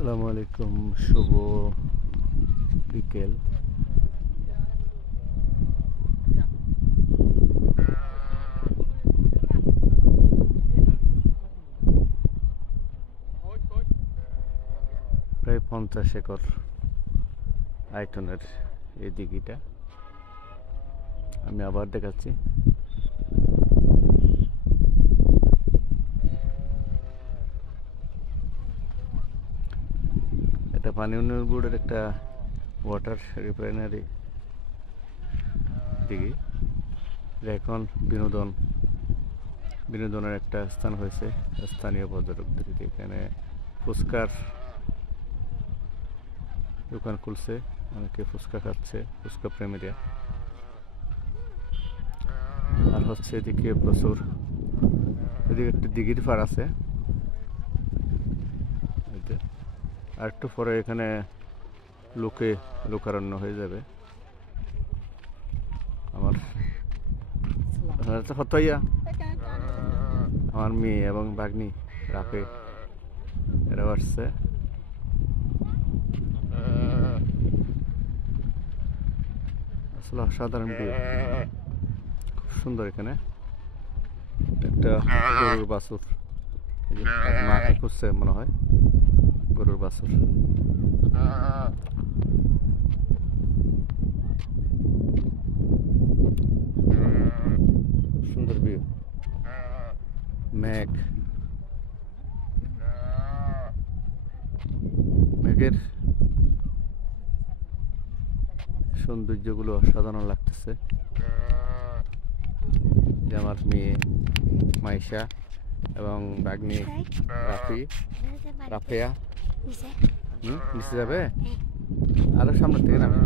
আসসালামু আলাইকুম, শুভ বিকেল। প্রায় 50 একর আয়তনের এই দিঘিটা আমি আবার দেখাচ্ছি। এটা পানি উন্নয়ন বোর্ডের একটা ওয়াটার রিফাইনারি দিঘি। এটা এখন বিনোদনের একটা স্থান হয়েছে স্থানীয় পর্যটকদের। এখানে ফুচকার দোকান খুলছে, অনেকে ফুচকা খাচ্ছে, ফুচকা প্রেমীরা। আর হচ্ছে এদিকে প্রচুর, এদিকে একটা দিঘির পাড় আছে। আর একটু পরে এখানে লোকারণ্য হয়ে যাবে। আমার আমার মেয়ে এবং বাগ্নি রাফে এরা আসছে। আসলে অসাধারণ ভিউ, খুব সুন্দর। এখানে একটা গরুর বাছুর, মাকে খুঁজছে মনে হয়, গরুর বাছুর। সুন্দর ভিউ, মেঘের সৌন্দর্যগুলো অসাধারণ লাগতেছে। যে আমার মেয়ে মাইশা এবং বাগ্নি রাফেয়া নিচে যাবে, আরো সামনে থেকে নামে।